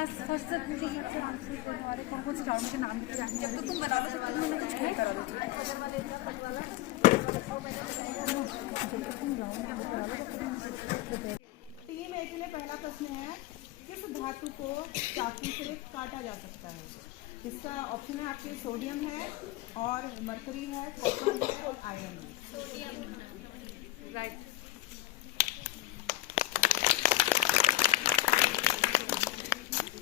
First से पूछो, सबसे आंसर देने वाले कौन कौन से राउंड के नाम लिखे जाएंगे। तो तुम बना लो, मैं करा दो। टीम ए के लिए पहला प्रश्न है, किस धातु को चाकू से काटा जा सकता है? इसका ऑप्शन है आपके सोडियम है और मरकरी है, कॉपर है और आयरन है। Sodium, right.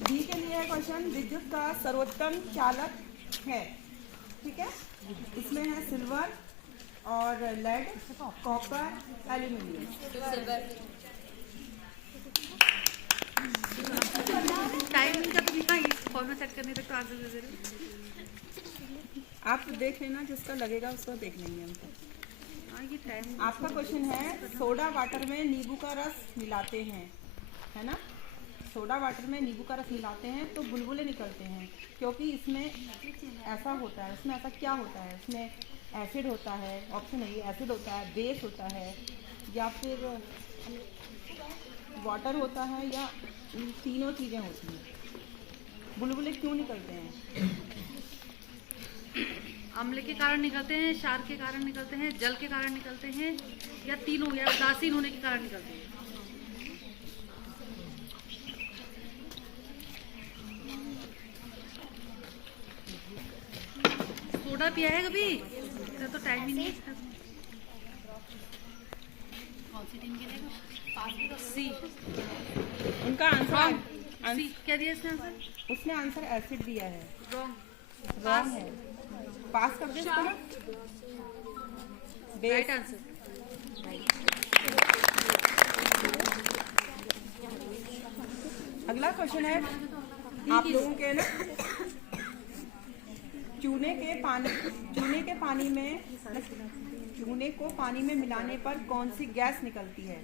बी के लिए क्वेश्चन, विद्युत का सर्वोत्तम चालक है, ठीक है। इसमें है सिल्वर और लेड, कॉपर, एल्यूमिनियम। टाइमिंग का भी इस फॉर्मेट सेट करने तक तो आंसर दे रहे हो। आप देख लेना, जिसका लगेगा उसको देख लेंगे हम। हाँ, ये टाइम। आपका क्वेश्चन है, सोडा वाटर में नींबू का रस मिलाते हैं, है ना। सोडा वाटर में नींबू का रस मिलाते हैं तो बुलबुले निकलते हैं, क्योंकि इसमें ऐसा होता है। इसमें ऐसा क्या होता है? इसमें एसिड होता है, ऑप्शन है ये, एसिड होता है, बेस होता है, या फिर वाटर होता है, या तीनों चीज़ें होती हैं। बुलबुले क्यों निकलते हैं? अम्ल के कारण निकलते हैं, क्षार के कारण निकलते हैं, जल के कारण निकलते हैं, या तीनों, या उदासीन होने के कारण निकलते हैं। सोडा पिया है कभी? तो टाइम ही नहीं है। कौन सी टीम के लिए? सी। उनका आंसर सी क्या दिया इसने आंसर? उसने आंसर एसिड दिया है। रॉन्ग है। पास कर दे इसको ना। Right answer. अगला क्वेश्चन है आप लोगों के ना, चूने को पानी में मिलाने पर कौन सी गैस निकलती है?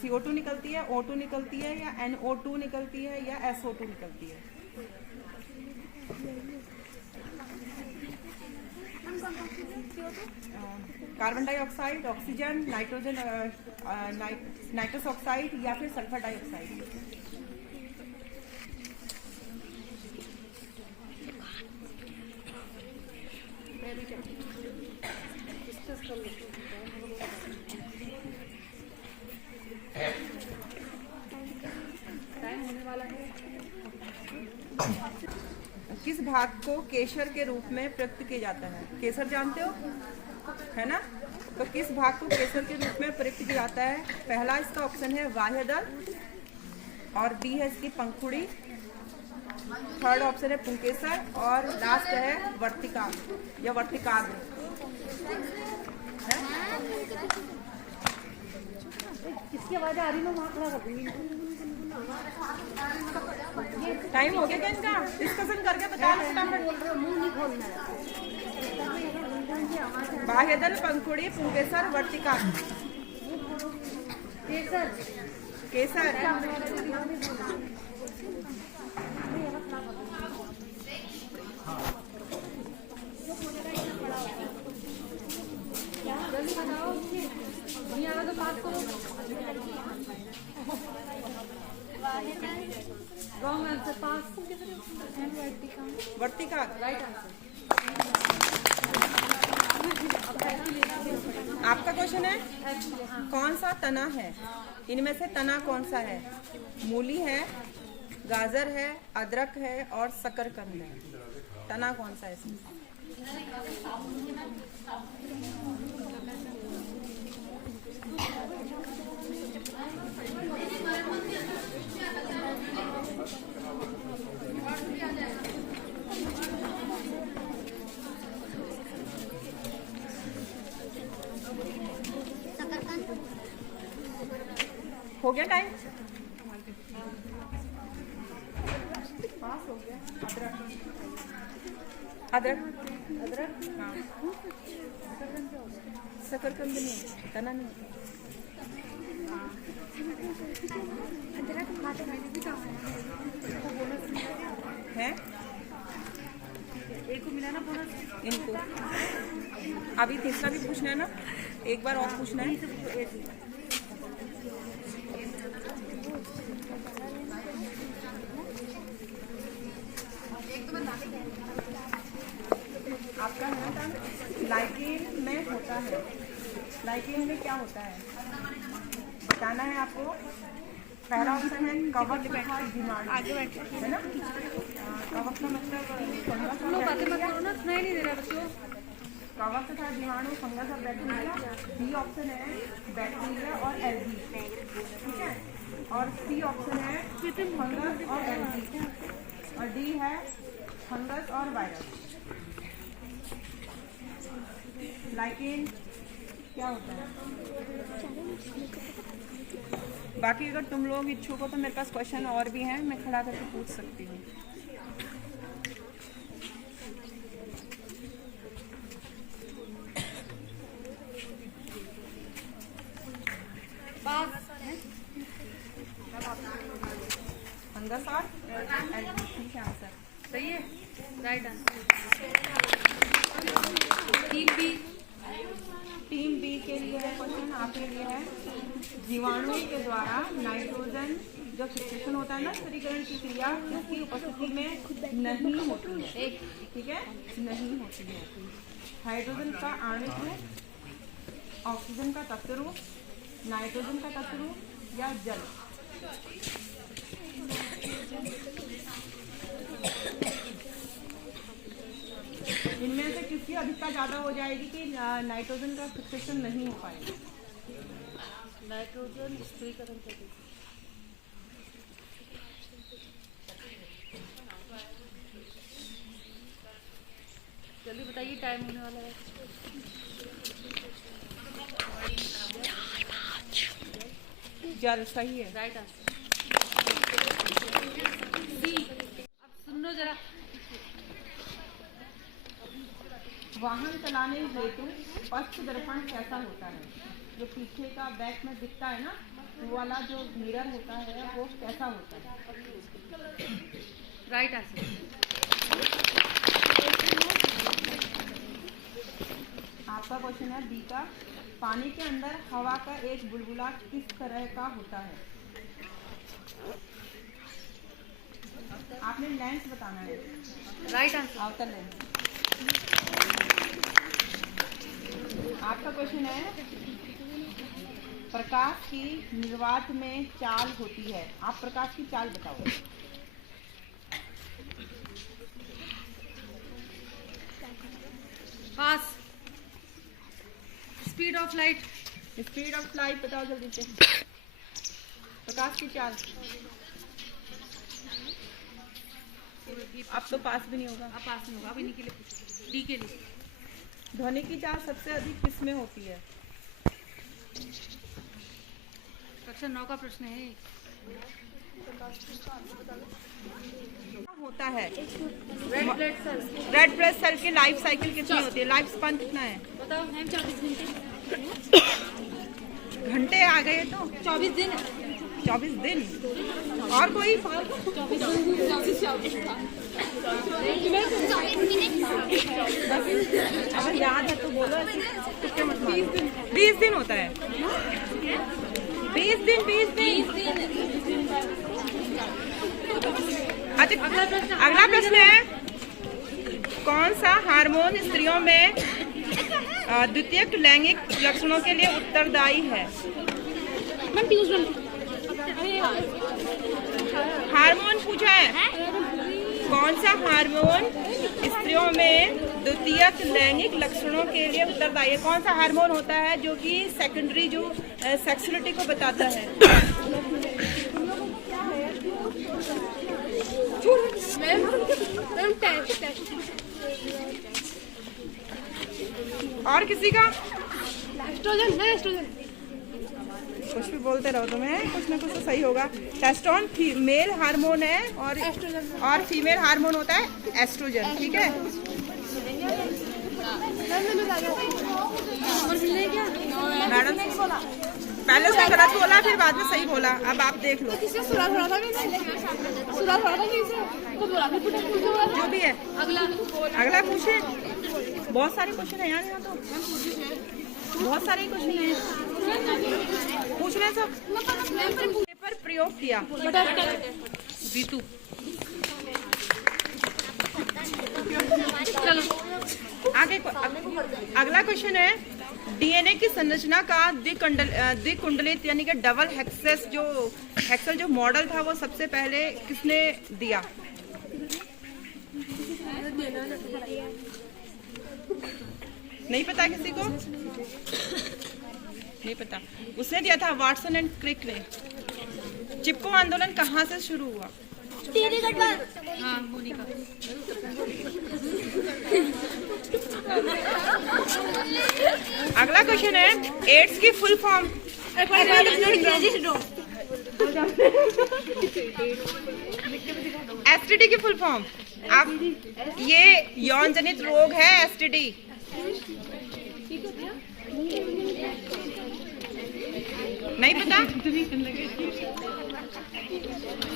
CO2 निकलती है, O2 निकलती है, या NO2 निकलती है, या SO2 निकलती है? Carbon dioxide, oxygen, nitrogen, nitrous oxide, या फिर सल्फर डाइऑक्साइड? किस भाग को केसर के रूप में प्रयुक्त किया जाता है? केसर जानते हो, है ना। तो किस भाग को केसर के रूप में प्रयुक्त किया जाता है? पहला इसका ऑप्शन है बाह्य दल, और बी है इसकी पंखुड़ी, थर्ड ऑप्शन है पुंकेसर, और लास्ट है वर्तिकाग्र या वर्तिकाग्र। किसकी आवाज आ रही है? मैं वहाँ खड़ा कर दूंगी। टाइम हो गया क्या इनका? डिस्कशन करके बता दो। मुंह नहीं खोलना है। बाह्य दल, पंखुड़ी, पुंकेसर, वर्तिकाग्र। केसर। जल्दी बताओ, नहीं आ रहा तो बात करो। रॉन्ग आंसर, पास। वर्तिकाग्र राइट आंसर। आपका क्वेश्चन है, कौन सा तना है? इनमें से तना कौन सा है? मूली है, गाजर है, अदरक है, और शकरकंद है। तना कौन सा है इसमें? हो गया टाइम? पास हो गया। अदरक। हाँ, शकरकंद नहीं, तना नहीं। है, एक को मिला ना बोनस। इनको अभी तीसरा भी पूछना है ना, एक बार और पूछना है। का है ना, लाइकेन में होता है। लाइकेन में क्या होता है बताना है आपको। पहला ऑप्शन है कवक तथा जीवाणु, है ना। कवक का मतलब फंगस और बैक्टीरिया। सुनाई नहीं दे रहा बच्चों। कवक तथा जीवाणु, फंगस और बैक्टीरिया। बी ऑप्शन है बैक्टीरिया और एल्गी, ठीक है। और सी ऑप्शन है फंगस और एल्गी। और डी है फंगस और वायरस। लाइकेन क्या होता है? बाकी अगर तुम लोग इच्छुक हो तो मेरे पास क्वेश्चन और भी हैं, मैं खड़ा करके पूछ सकती हूँ। फंगस और ठीक है आंसर। सही है, राइट आंसर। टीम बी के लिए है क्वेश्चन, आपके लिए है। जीवाणु के द्वारा नाइट्रोजन जब फिक्सेशन होता है ना, स्थिरीकरण की क्रिया उसकी उपस्थिति में नहीं होती है, ठीक है, नहीं होती है। हाइड्रोजन का आणविक रूप, ऑक्सीजन का तत्व रूप, नाइट्रोजन का तत्व रूप या जल। इनमें से किसकी अधिकता ज्यादा हो जाएगी कि नाइट्रोजन का फिक्सेशन नहीं हो पाएगा? नाइट्रोजन स्थिरीकरण करते हैं। जल्दी बताइए, टाइम होने वाला है। जल सही है, राइट आंसर। अब सुनो जरा। वाहन चलाने हेतु पश्च दर्पण कैसा होता है? जो पीछे का बैक में दिखता है ना, वो वाला जो मिरर होता है वो कैसा होता है? Right answer. आपका क्वेश्चन है बी का। पानी के अंदर हवा का एक बुलबुला किस तरह का होता है? आपने लेंस बताना है। Right answer. अवतल लेंस। आपका क्वेश्चन है प्रकाश की निर्वात में चाल होती है, आप प्रकाश की चाल बताओ। Pass. Speed of light. Speed of light बताओ जल्दी से। प्रकाश की चाल। अब तो पास भी नहीं होगा। अब पास नहीं होगा, अब इन्हीं के लिए पूछो। डी के लिए। ध्वनि की चाल सबसे अधिक किसमें होती है? कक्षा 9 का प्रश्न है। होता है red blood cells. Red blood cell की लाइफ साइकिल कितनी होती है? लाइफ स्पान कितना है? बताओ मैम। 24 घंटे। घंटे आ गए तो 24 दिन। 24 दिन। और कोई? अगर याद है तो बोलो। 20 दिन होता है। 20 दिन। अच्छा, अगला प्रश्न है कौन सा हार्मोन स्त्रियों में द्वितीयक लैंगिक लक्षणों के लिए उत्तरदायी है? हार्मोन पूछा है। कौन सा हार्मोन स्त्रियों में द्वितीयक लैंगिक लक्षणों के लिए उत्तरदायी है? कौन सा हार्मोन होता है जो कि सेकेंडरी जो सेक्सुअलिटी को बताता है? और किसी का? एस्ट्रोजन है। एस्ट्रोजन। कुछ भी बोलते रहो तुम्हें, कुछ ना कुछ तो सही होगा। टेस्टोन मेल हार्मोन है और फीमेल हार्मोन होता है एस्ट्रोजन, ठीक है। मैडम ने बोला, पहले उसने गलत बोला फिर बाद में सही बोला। अब आप देख लो जो भी है। अगला पूछे। बहुत सारे क्वेश्चन है यार, यहाँ तो बहुत सारे क्वेश्चन है। पूछने सब पर प्रयोग किया। ऋतु। चलो आगे अगला क्वेश्चन है, डीएनए की संरचना का द्विकुंडलित यानी कि डबल हेक्सल जो मॉडल था वो सबसे पहले किसने दिया? नहीं पता किसी को? नहीं पता, उसने दिया था वाटसन एंड क्रिक ने। चिपको आंदोलन कहाँ से शुरू हुआ? हाँ, मोनिका। अगला क्वेश्चन है, एड्स की फुल फॉर्म। एसटीडी की फुल फॉर्म। आप ये यौन जनित रोग है एसटीडी। नहीं पता?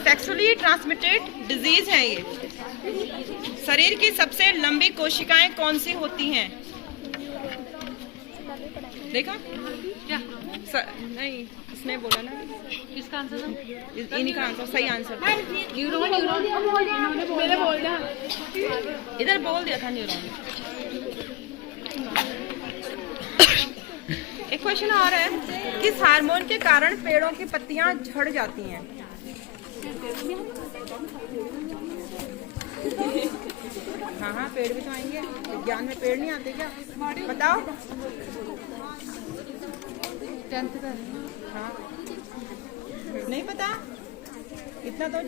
सेक्सुअली ट्रांसमिटेड डिजीज है ये। शरीर की सबसे लंबी कोशिकाएं कौन सी होती हैं? देखा क्या? नहीं, इसने बोला ना। किसका आंसर था? इन्हीं का आंसर, सही आंसर था। न्यूरॉन। मैंने बोल दिया। इधर बोल दिया था न्यूरॉन। एक क्वेश्चन और है, किस हार्मोन के कारण पेड़ों की पत्तियां झड़ जाती हैं? हाँ हाँ, पेड़ भी तो आएंगे। विज्ञान में पेड़ नहीं आते क्या? बताओ। 10th का। हाँ, नहीं पता? इतना तो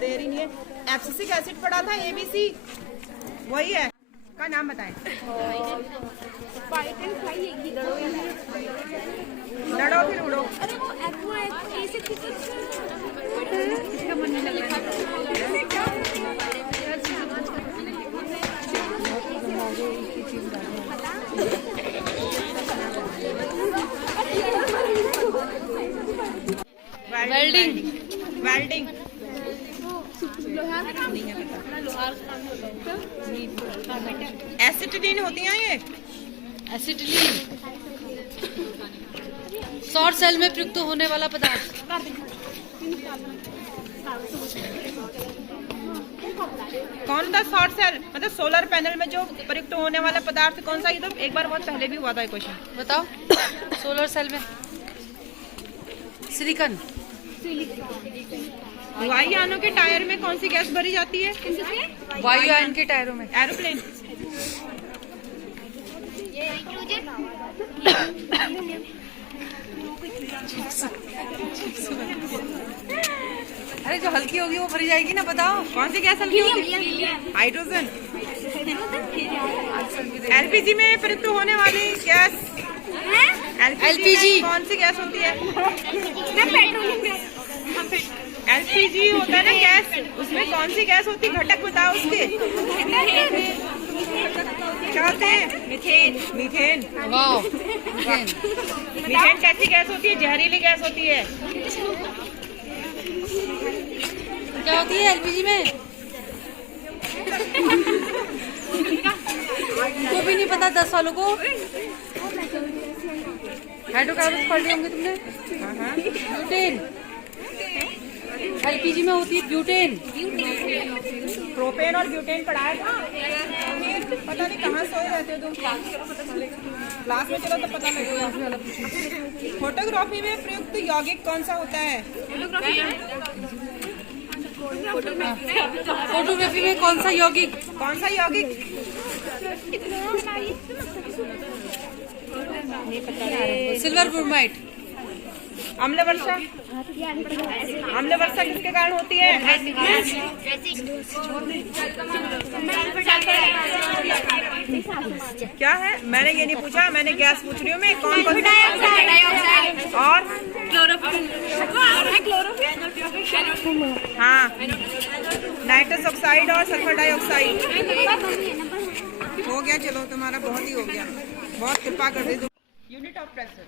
देरी नहीं है। एब्सिसिक एसिड पढ़ा था, एबीसी वही है। का नाम बताएं। लड़ो फिर उड़ो। किसी का मन नहीं लग रहा है। वेल्डिंग। वेल्डिंग एसिटिलीन होती हैं ये। एसिटिलीन सौर सेल में प्रयुक्त होने वाला पदार्थ। कौन सा सौर सेल मतलब सोलर पैनल में जो प्रयुक्त होने वाला पदार्थ कौन सा? ये तो एक बार बहुत पहले भी हुआ था क्वेश्चन। बताओ। सोलर सेल में सिलिकॉन। वायुयानों के टायर में कौन सी गैस भरी जाती है? वायुयान के टायरों में एरोप्लेन। अरे जो हल्की होगी वो भरी जाएगी ना। बताओ कौन सी गैस हल्की होती है? हाइड्रोजन। एलपीजी में प्रयुक्त होने वाली गैस? एलपीजी कौन सी गैस होती है? एलपीजी होता है ना गैस, उसमें कौन सी गैस होती है? घटक बताओ उसके। क्या होते हैं? मीथेन। मीथेन। वाओ। मीथेन कैसी गैस होती है? जहरीली गैस होती है। क्या होती है एलपीजी में? को भी नहीं पता 10 सालों को। हाइड्रोकार्बन पढ़ लिए होंगे तुमने। ब्यूटेन। एलपीजी में होती है ब्यूटेन। प्रोपेन और ब्यूटेन पढ़ाया था। पता नहीं कहाँ सोए रहते हो तुम। क्लास में चलो तो पता लगेगा। फोटोग्राफी में प्रयुक्त यौगिक कौन सा होता है? फोटोग्राफी में कौन सा यौगिक? कौन सा यौगिक? Silver bromide. अम्ल वर्षा। अम्ल वर्षा किसके कारण होती है? क्या है? मैंने ये नहीं पूछा, मैंने गैस पूछ रही हूँ मैं। कौन कौन और हाँ, नाइट्रस ऑक्साइड और सल्फर डाइऑक्साइड। हो गया, चलो तुम्हारा बहुत ही हो गया। बहुत कृपा कर दी। Unit of pressure.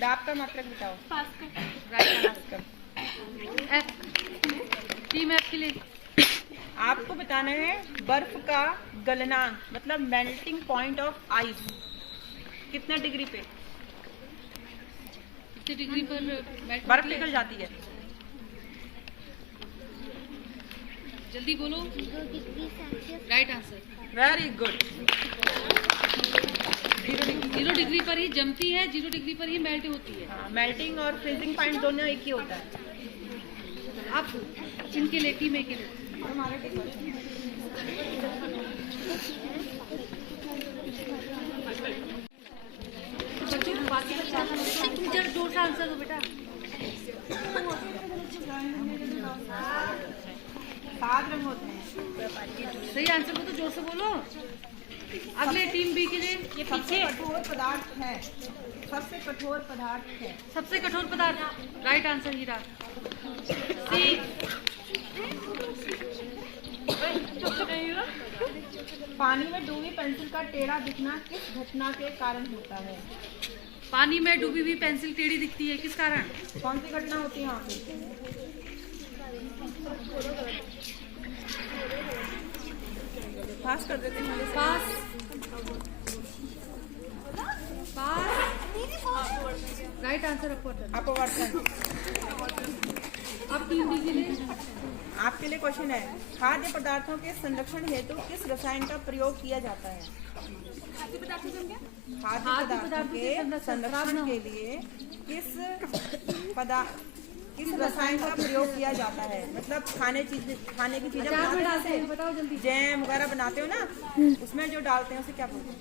दाब का मात्रक बताओ। टीम एफ के लिए आपको बताना है बर्फ का गलनांक मतलब मेल्टिंग पॉइंट ऑफ आइस कितना डिग्री पे? कितने डिग्री पर बर्फ पिघल जाती है? जल्दी बोलो। Right answer very good. 0 degree पर ही जमती है, 0 डिग्री पर ही मेल्ट होती है। मेल्टिंग और फ्रीजिंग पॉइंट दोनों एक ही होता है। आप इनके लिए टीम ए के लिए तुम जरा जोर से आंसर दो बेटा। 7 रंग होते हैं। सही आंसर को तो जोर से बोलो। अगले टीम बी के लिए ये सबसे पीछे कठोर पदार्थ है। सबसे कठोर पदार्थ है। सबसे कठोर पदार्थ। राइट आंसर हीरा। सी। पानी में डूबी पेंसिल का टेढ़ा दिखना किस घटना के कारण होता है? पानी में डूबी हुई पेंसिल टेढ़ी दिखती है, किस कारण? कौन सी घटना होती है यहाँ पे? पास कर देते हैं। पास पास राइट आंसर अपवर्तन। अपवर्तन। अब टीम बी के लिए आपके लिए क्वेश्चन है, खाद्य पदार्थों के संरक्षण हेतु किस रसायन का प्रयोग किया जाता है? खाद्य पदार्थों के संरक्षण के लिए किस रसायन का प्रयोग किया जाता है? मतलब खाने की चीजें बनाते हैं, बताओ जल्दी। जैम वगैरह बनाते हो ना, उसमें जो डालते हैं उसे क्या बोलते हैं?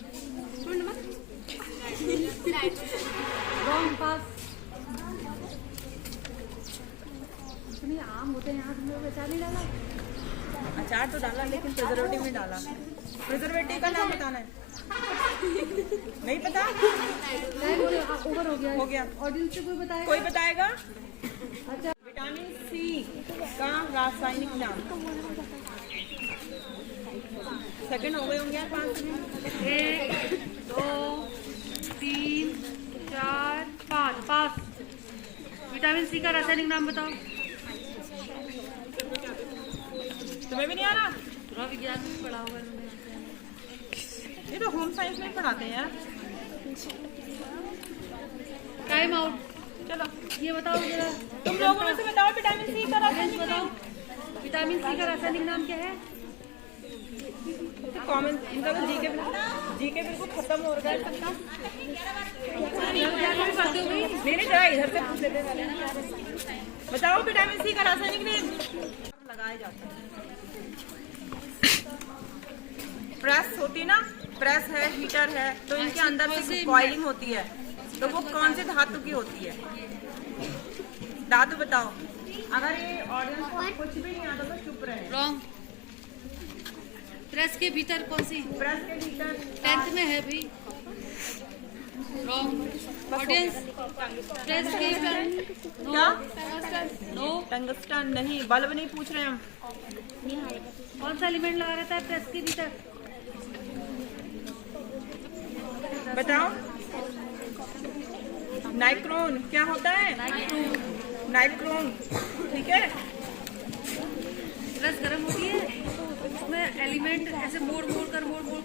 रॉन्ग। पास। इतने आम होते हैं यहाँ, तुम लोग अचार नहीं डाला? अचार तो डाला लेकिन प्रिजर्वेटिव नहीं डाला। प्रिजर्वेटिव का नाम बताना है। नहीं पता? ओवर हो गया। हो गया। ऑडियंस से कोई बताएगा? कोई बताएगा? अच्छा, विटामिन सी का रासायनिक नाम। सेकंड हो गए होंगे यार, 5 सेकंड। 1 2 3 4 5। पास। विटामिन सी का रासायनिक नाम बताओ। तुम्हें भी नहीं आ रहा? पूरा विज्ञान में पढ़ा होगा इन्होंने। ये तो होम साइंस में पढ़ाते हैं यार। Time out. चलो ये बताओ जरा, तुम लोगों में से बताओ विटामिन सी का रासायनिक बताओ नाम। विटामिन सी का रासायनिक नाम क्या है? तो कॉमन इनका तो जीके बिल्कुल खत्म हो रहा है सबका। मेरे जरा इधर से पूछ लेते हैं। बताओ विटामिन सी का रासायनिक नाम। लगाया जाता है। प्रेस होती ना, प्रेस है, हीटर है, तो इनके अंदर से कॉइलिंग होती है, तो वो कौन से धातु की होती है? धातु बताओ। अगर ये ऑडियंस को कुछ भी नहीं आता तो चुप रहे। रॉन्ग। प्रेस के भीतर कौन सी? प्रेस के भीतर 10th में है भाई। रॉन्ग। ऑडियंस प्रेस के भीतर क्या? नो। टंगस्टन नहीं, बल्ब नहीं पूछ रहे हम। कौन सा एलिमेंट लगा रहता है प्रेस के भीतर? बताओ। नाइक्रोन क्या होता है? नाइक्रोन। ठीक है। प्रेस गर्म होती है, उसमें एलिमेंट ऐसे मोड़ मोड़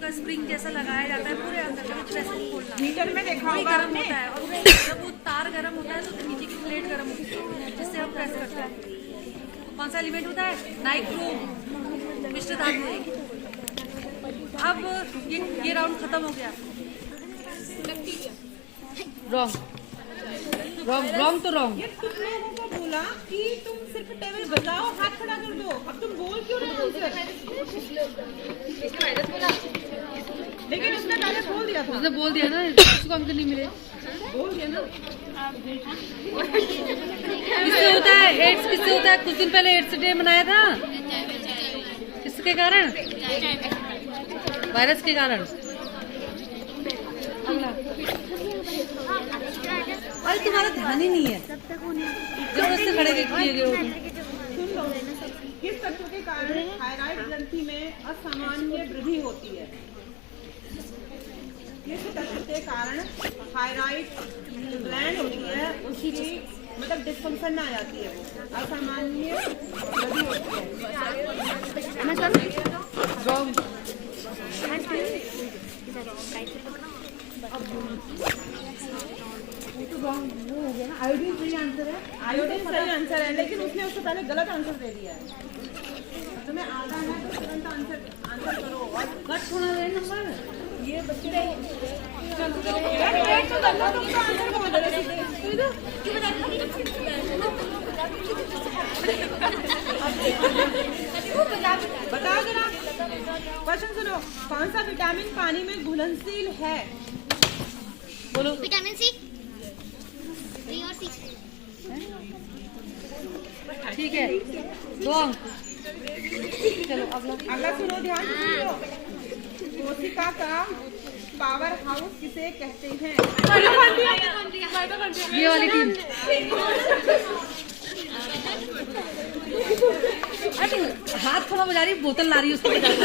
कर स्प्रिंग जैसा लगाया जाता है पूरे अंदर, जब प्रेस को खोलना हीटर में देखा वही होगा गर्म आपने। होता है। और जब वो तार गर्म होता है तो नीचे की प्लेट गर्म होती है, जिससे हम प्रेस करते हैं। कौन सा एलिमेंट होता है? नाइक्रोम, मिश्र धातु। अब ये राउंड खत्म हो गया। रॉन्ग रॉन्ग तो रॉन्ग। ये तुम लोगों को बोला कि तुम सिर्फ टेबल बजाओ, हाथ खड़ा कर दो। अब तुम बोल क्यों रहे हो आंसर? लेकिन उसने पहले बोल दिया था। उसने बोल दिया ना, उसको अंक नहीं मिले। बोल दिया ना। किससे होता है एड्स? किससे होता है? कुछ दिन पहले एड्स डे मनाया था, किसके कारण? वायरस के कारण। अरे तुम्हारा ध्यान ही नहीं है, जब से खड़े किए गए हो तुम। सुन लो, किस तत्व के कारण थायराइड ग्रंथि में असामान्य वृद्धि होती है? किस तत्व के कारण थायराइड ग्लैंड होती है, उसकी मतलब डिस्फंक्शन में आ जाती है, वो असामान्य वृद्धि होती है? रॉन्ग। वो हो गया ना, आयोडीन सही आंसर है। आयोडीन सही आंसर है, लेकिन उसने उससे पहले गलत आंसर दे दिया है। तुम्हें आता है तो तुरंत आंसर करो। और कट थोड़ा दे नंबर ये बच्चे वेट तो करना, तुम तो आंसर बोल रहे सीधे। बताओ जरा, क्वेश्चन सुनो। कौन सा विटामिन पानी में घुलनशील है? बोलो। विटामिन सी, बी और सी। ठीक है, 2 अंक। चलो अगला सुनो, ध्यान से सुनो। कोशिका का पावर हाउस किसे कहते हैं? ये वाली टीम। अरे हाथ थोड़ा बजा रही, बोतल ला रही है उसको बजा रही।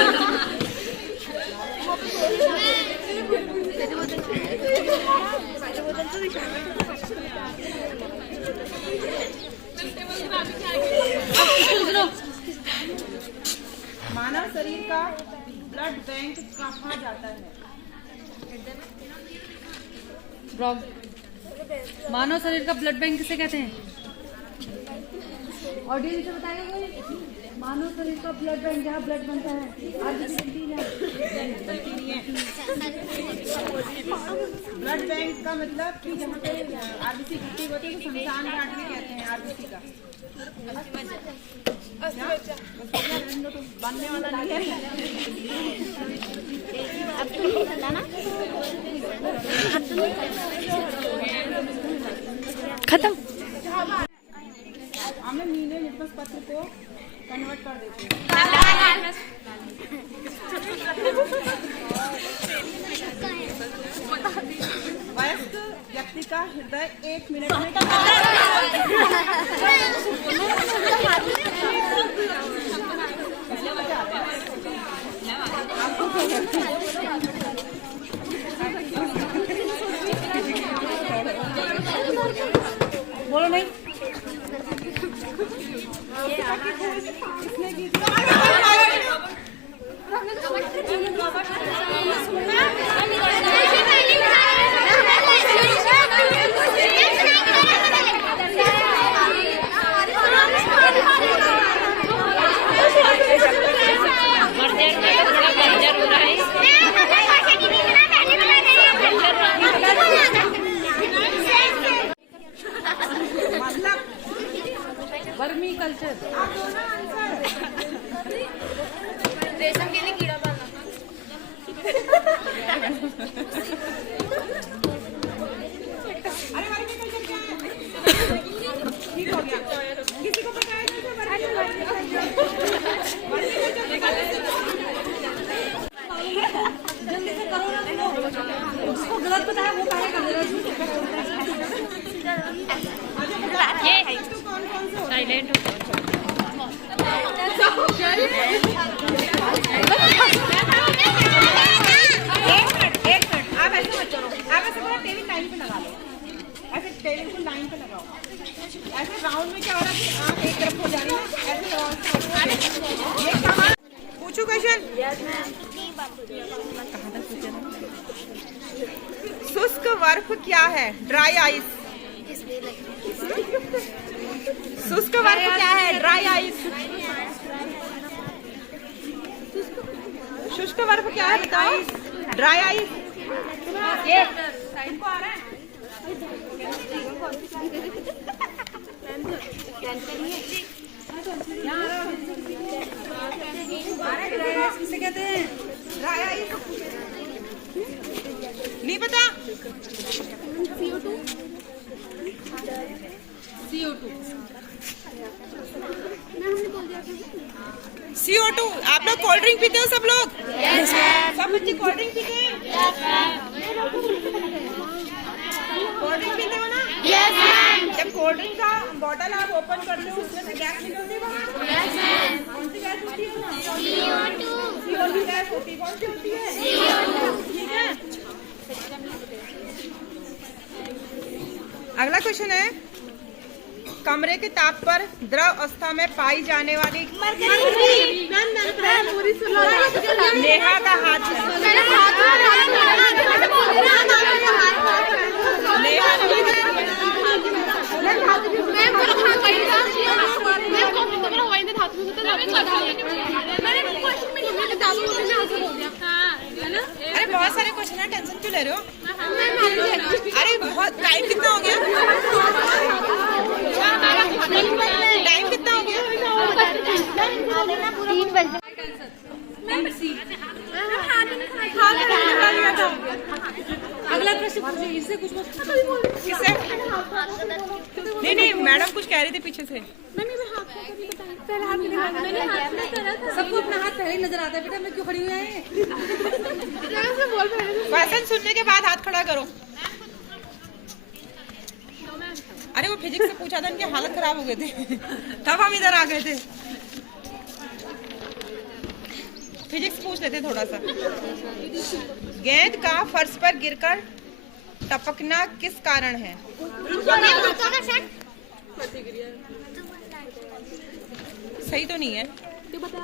मानव शरीर का ब्लड बैंक कहा जाता है? मानव शरीर का ब्लड बैंक किसे कहते हैं? ऑडियंस से बताएगा कोई? मानव शरीर का ब्लड बैंक जहाँ ब्लड बनता है। ब्लड बैंक का मतलब कि जहाँ पे आरबीसी इकट्ठी होती है तो शमशान घाट भी कहते हैं आरबीसी का। बनने वाला नहीं है। खत्म। हमने नीले लिटमस पत्र को कन्वर्ट कर देते हैं। वयस्क व्यक्ति का हृदय 1 मिनट में बोलो नहीं। Vermi culture. रेशम के लिए कीड़ा पालना। अरे वर्मी कल्चर क्या है? ठीक हो गया। किसी को पता है जल्दी से करो ना, उसको गलत पता है वो पहले कर देगा। साइलेंट एक मिनट, आप ऐसे मत करो। आप ऐसे करो, टेबल लाइन पे लगा लो। ऐसे टेबल को लाइन पे लगाओ। ऐसे राउंड में क्या हो रहा है कि आप एक तरफ हो जा रही है, ऐसे राउंड ये कहाँ? पूछो क्वेश्चन। शुष्क बर्फ क्या है? Dry ice. शुष्क बर्फ क्या है? Dry ice. शुष्क बर्फ क्या है बताओ? Dry ice. ये इनको आ रहा है? किसे कहते हैं? ड्राई आइस नहीं पता? CO2। आप लोग कोल्ड ड्रिंक पीते हो सब लोग? yes, सब बच्चे कोल्ड ड्रिंक पीते हैं? कोल्ड ड्रिंक पीते हो ना? yes, जब कोल्ड ड्रिंक का बॉटल आप ओपन करते हो उसमें से गैस निकलती है बाहर? yes, कौन सी गैस होती है? CO2 गैस होती है। कौन सी होती है? CO2। ठीक है। अगला क्वेश्चन है, कमरे के ताप पर द्रव अवस्था में पाई जाने वाली नेहा का हाथ। क्यों ले रहे हो? अरे बहुत टाइम कितना हो गया? टाइम कितना हो गया? 3 बजे। अगला प्रश्न पूछिए, इससे कुछ किससे? नहीं मैडम कुछ कह रही थी पीछे से। सबको अपना हाथ पहले ही नजर आता है। बेटा मैं क्यों खड़ी हुई है? क्वेश्चन सुनने के बाद हाथ खड़ा करो। अरे वो फिजिक्स से पूछा था, इनकी हालत खराब हो गए थे तब हम इधर आ गए थे। फिजिक्स पूछ लेते थोड़ा सा। गेंद का फर्श पर गिरकर टपकना किस कारण है? सही तो नहीं है।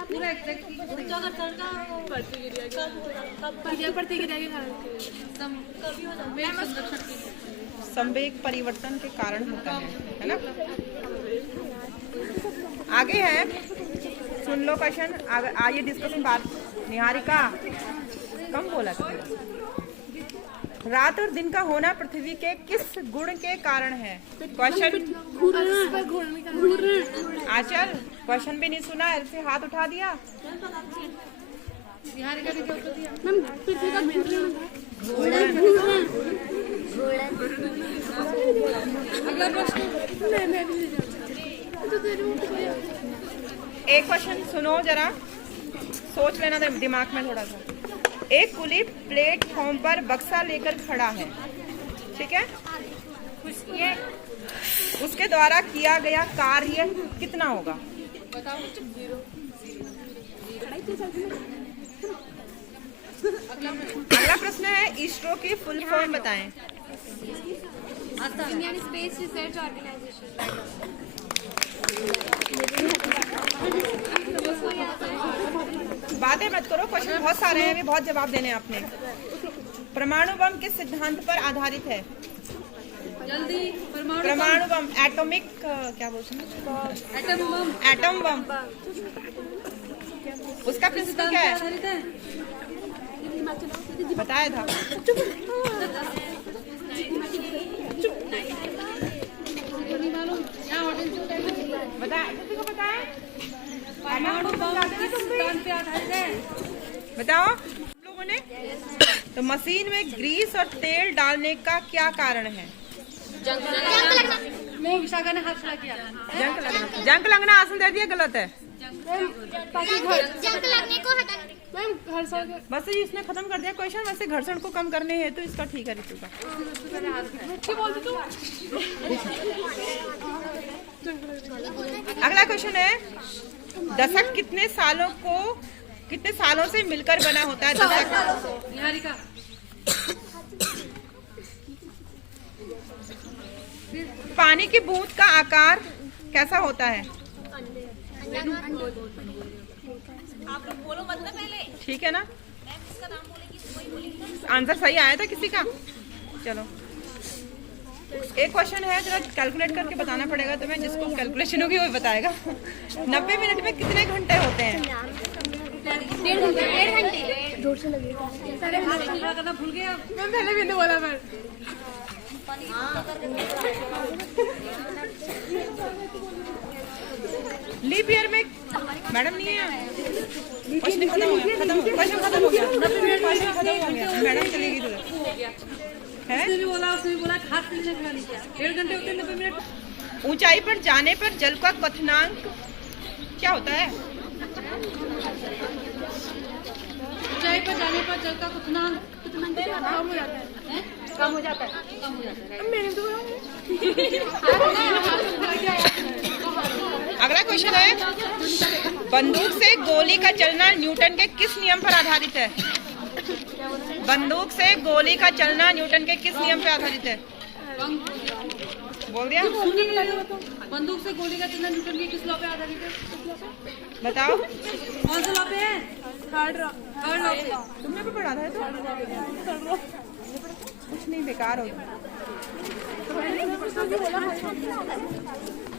पूरा संवेग परिवर्तन के कारण होता है ना। आगे है, सुन लो क्वेश्चन। आइए डिस्कशन बात। निहारिका कम बोला था। रात और दिन का होना पृथ्वी के किस गुण के कारण है? क्वेश्चन आचल, क्वेश्चन भी नहीं सुना, ऐसे हाथ उठा दिया। निहारिका ने क्या उत्तर दिया? अगला प्रश्न। एक क्वेश्चन सुनो जरा, सोच लेना दिमाग में थोड़ा सा। एक कुली प्लेटफॉर्म पर बक्सा लेकर खड़ा है, ठीक है? उसके द्वारा किया गया कार्य कितना होगा? अगला प्रश्न है, इसरो की फुल फॉर्म बताएं। Indian space research organisation. बातें मत करो, क्वेश्चन बहुत सारे हैं, अभी बहुत जवाब देने हैं आपने। परमाणु बम किस सिद्धांत पर आधारित है? जल्दी। परमाणु बम, एटॉमिक क्या बोलते हैं? Atom bomb. उसका प्रिंसिपल क्या है? बताया था। परमाणु बम किस सिद्धांत पे आधारित है? बताओ लोगों ने। तो मशीन में ग्रीस और तेल डालने का क्या कारण है? विशाखा ने हाथ खड़ा किया। जंक लगना आसन दे दिया, गलत है। जंक लगने को हटा। बस ये इसने खत्म कर दिया क्वेश्चन। वैसे घर्षण को कम करने है तो इसका ठीक है ऋतु का। अगला क्वेश्चन है, दशक कितने सालों से मिलकर बना होता है? दशक। निहारिका। पानी की बूंद का आकार कैसा होता है? ठीक है ना? आंसर सही आया था किसी का? चलो एक क्वेश्चन है, जरा कैलकुलेट करके बताना पड़ेगा तुम्हें। जिसको कैलकुलेशन होगी वही बताएगा। 90 मिनट में कितने घंटे होते हैं? 1.5 घंटे। जोर से लगेगा। करना भूल गया। मैं पहले भी नहीं बोला। पर लीप ईयर में मैडम नहीं है। क्वेश्चन खत्म हो गया। क्वेश्चन खत्म हो गया। मैडम चलेगी तो है। उसने भी बोला हाथ पीछे खड़ा नहीं किया। 1.5 घंटे होते हैं 90 मिनट। ऊंचाई पर जाने पर जल का क्वथनांक क्या होता है? ऊंचाई पर जाने पर जल का क्वथनांक कम हो जाता है। मैंने तो अगला क्वेश्चन है, बंदूक से गोली का चलना न्यूटन के किस नियम पर आधारित है? बंदूक से गोली का चलना न्यूटन के किस नियम पर आधारित है? बोल दिया। बंदूक से गोली का चलना न्यूटन के किस लॉ पे आधारित है? बताओ कौन सा लॉ पे है? थर्ड लॉ पे। तुमने भी पढ़ा था तो? कुछ नहीं, बेकार हो।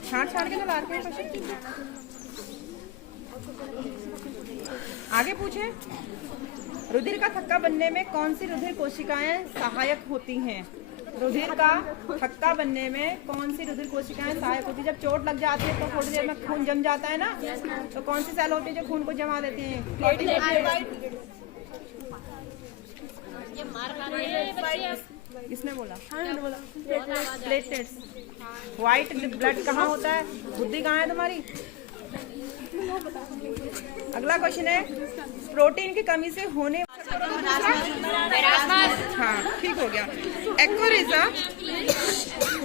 छाड़ के ना ला के। आगे पूछे। रुधिर का थक्का बनने में कौन सी रुधिर कोशिकाएं सहायक होती हैं? रुधिर का थक्का बनने में कौन सी रुधिर कोशिकाएं सहायक होती है? जब चोट लग जाती है तो थोड़ी देर में खून जम जाता है ना, तो कौन सी सेल होती है जो खून को जमा देती हैं? किसने बोला? प्लेटलेट्स। व्हाइट ब्लड कहाँ होता है? बुद्धि कहाँ है तुम्हारी? अगला क्वेश्चन है, प्रोटीन की कमी से होने हाँ ठीक हो गया। एक्वरिजा,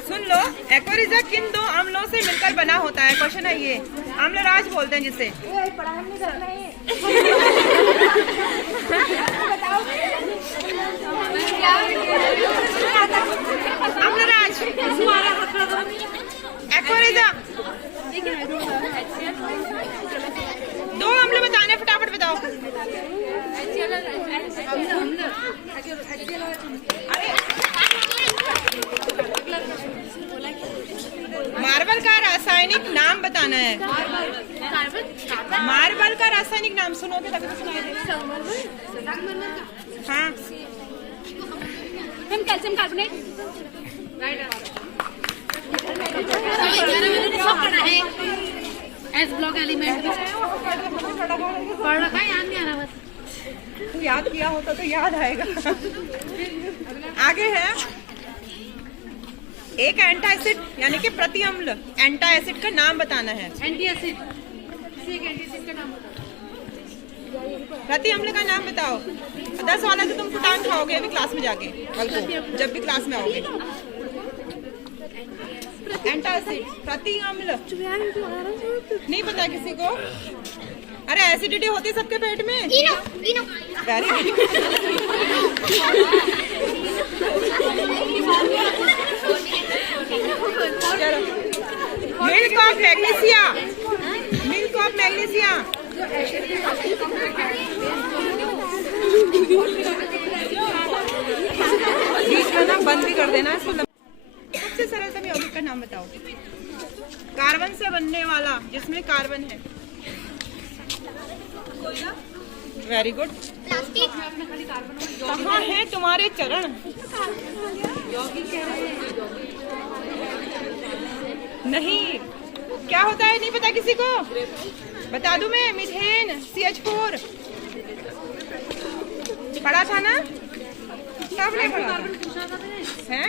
सुन लो, एक्वरिजा किन दो अम्लों से मिलकर बना होता है? क्वेश्चन है ये, अम्लराज बोलते हैं जिसे। अम्लराज, एक्वरिजा, दो अम्ल बताने, फटाफट बताओ। मार्बल का रासायनिक नाम बताना है। मार्बल का रासायनिक नाम सुनोगे तभी तो सुनाई देगा। हाँ, calcium carbonate. S block element पढ़ रखा है, याद नहीं आ रहा बस। तू याद किया होता तो याद आएगा। आगे है, एक एंटा एसिड यानी कि प्रति अम्ल एंटा एसिड का नाम बताना है। एंटी एसिड, किसी एक एंटी एसिड का नाम बताओ। प्रति अम्ल का नाम बताओ। 10 वाला तो तुम फटान खाओगे अभी क्लास में जाके, कल को जब भी क्लास में आओगे। एंटा एसिड, प्रति अम्ल नहीं पता किसी को? अरे एसिडिटी होती है सबके पेट में। Very milk of magnesia, milk of magnesia. बीच में ना बंद भी कर देना इसको। सबसे सरलतम यौगिक का नाम बताओ। कार्बन से बनने वाला जिसमें कार्बन है। Very good. कहाँ है तुम्हारे चरण? नहीं, क्या होता है नहीं पता किसी को? बता दूं मैं, मीथेन CH4 पढ़ा था ना? कब नहीं पढ़ा? है?